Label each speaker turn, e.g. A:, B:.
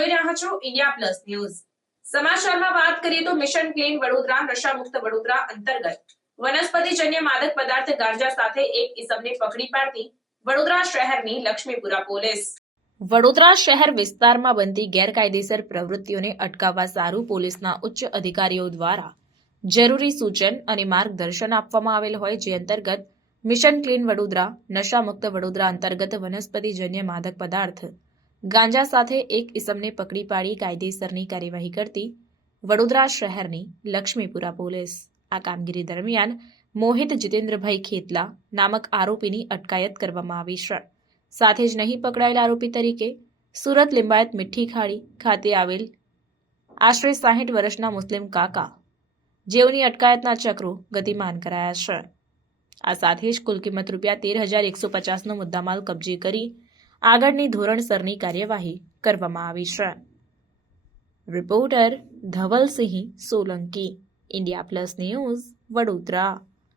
A: રહ્યા છો India plus news. સમાચારમાં વાત કરીએ તો મિશન ક્લીન વડોદરા, નશામુક્ત વડોદરા અંતર્ગત. વનસ્પતિજન્ય માદક પદાર્થ ગાંજા સાથે એક ઇસમને પકડી પાડતી વડોદરા શહેરની લક્ષ્મીપુરા પોલીસ. વડોદરા શહેર વિસ્તારમાં બનતી ગેરકાયદેસર પ્રવૃત્તિઓને અટકાવવા સારું પોલીસના ઉચ્ચ અધિકારીઓ દ્વારા જરૂરી સૂચન અને માર્ગદર્શન આપવામાં આવેલ હોય જે અંતર્ગત મિશન ક્લીન વડોદરા, નશામુક્ત વડોદરા અંતર્ગત વનસ્પતિજન્ય માદક પદાર્થ ગાંજા સાથે એક ઇસમને પકડી પાડી કાયદેસરની કાર્યવાહી કરતી વડોદરા શહેરની લક્ષ્મીપુરા પોલીસ. આ કામગીરી દરમિયાન મોહિત જીતેન્દ્રભાઈ ખેતલા નામક આરોપીની અટકાયત કરવામાં આવી છે. સાથે જ નહીં પકડાયેલ આરોપી તરીકે સુરત લિંબાયત મીઠી ખાડી ખાતે આવેલ આશરે સાહીઠ વર્ષના મુસ્લિમ કાકા જેઓની અટકાયતના ચક્રો ગતિમાન કરાયા છે. આ સાથે જ કુલ કિંમત રૂપિયા તેર હજાર એકસો પચાસનો મુદ્દામાલ કબજે કરી આગળની ધોરણસરની કાર્યવાહી કરવામાં આવી છે. Reporter Dhavalsinh Solanki India plus news Vadodara.